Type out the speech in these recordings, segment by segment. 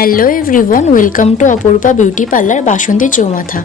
Hello everyone, welcome to অপরূপা beauty parlour বাসন্তী চৌমাথা।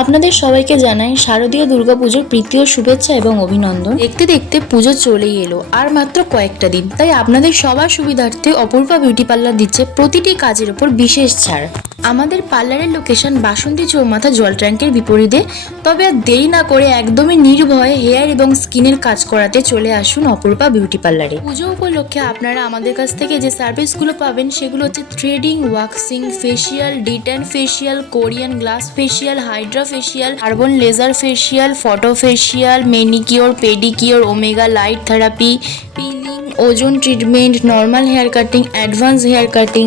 আপনাদের সবাইকে জানাই শারদীয় দুর্গাপুজোর প্রীতি ও শুভেচ্ছা এবং অভিনন্দন। দেখতে দেখতে পুজো চলেই এলো, আর মাত্র কয়েকটা দিন। তাই আপনাদের সবার সুবিধার্থে অপরূপা বিউটি পার্লার দিচ্ছে প্রতিটি কাজের ওপর বিশেষ ছাড়। আমাদের পার্লারের লোকেশন বাসন্তী চৌমাথা জল ট্যাঙ্কের বিপরীতে। তবে আর দেরি না করে একদমই নির্ভয়ে হেয়ার এবং স্কিনের কাজ করাতে চলে আসুন অপরূপা বিউটি পার্লারে। পুজো উপলক্ষে আপনারা আমাদের কাছ থেকে যে সার্ভিসগুলো পাবেন সেগুলো হচ্ছে threading, waxing, facial, detan facial, Korean glass facial, hydra facial, carbon laser facial, photo facial, manicure, pedicure, omega light therapy, peeling, ozone treatment, normal hair cutting, advance hair cutting,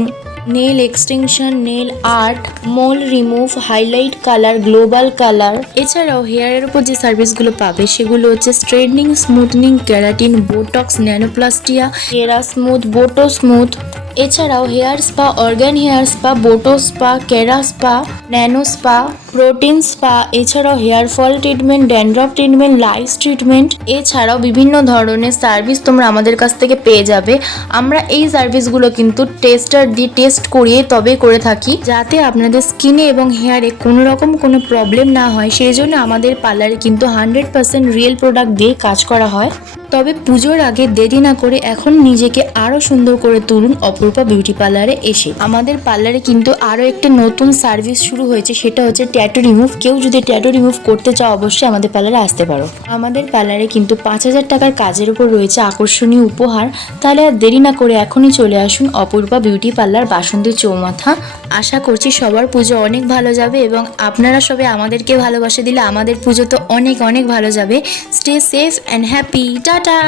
nail extension, nail art, mole remove, highlight colour, global colour. এছাড়াও হেয়ারের উপর যে সার্ভিসগুলো পাবে সেগুলো হচ্ছে straightening, smoothing, keratin, botox, nanoplastia, hair smooth, boto smooth. এছাড়াও hair spa, argan hair spa, boto spa, kera spa, nano spa, protein spa. এছাড়াও hair fall treatment, dandruff treatment, lice treatment. এছাড়াও বিভিন্ন ধরনের সার্ভিস তোমরা আমাদের কাছ থেকে পেয়ে যাবে। আমরা এই সার্ভিসগুলো কিন্তু টেস্টার দিয়ে টেস্ট করিয়ে তবে করে থাকি, যাতে আপনাদের স্কিনে এবং হেয়ারে কোনো রকম কোনো প্রবলেম না হয়। সেই জন্য আমাদের পার্লারে কিন্তু 100% রিয়েল প্রোডাক্ট দিয়ে কাজ করা হয়। তবে পুজোর আগে দেরি না করে এখন নিজেকে আরও সুন্দর করে তুলুন অপরূপা বিউটি পার্লারে এসে। আমাদের পার্লারে কিন্তু আরও একটা নতুন সার্ভিস শুরু হয়েছে, সেটা হচ্ছে ট্যাটু রিমুভ। কেউ যদি ট্যাটু রিমুভ করতে চাও অবশ্যই আমাদের পার্লারে আসতে পারো। আমাদের পার্লারে কিন্তু 5,000 টাকার কাজের উপর রয়েছে আকর্ষণীয় উপহার। তাহলে আর দেরি না করে এখনই চলে আসুন অপরূপা বিউটি পার্লার বাসন্তী চৌমাথা। আশা করছি সবার পুজো অনেক ভালো যাবে এবং আপনারা সবাই আমাদেরকে ভালোবাসা দিলে আমাদের পুজো তো অনেক অনেক ভালো যাবে। Stay safe and happy. Tata.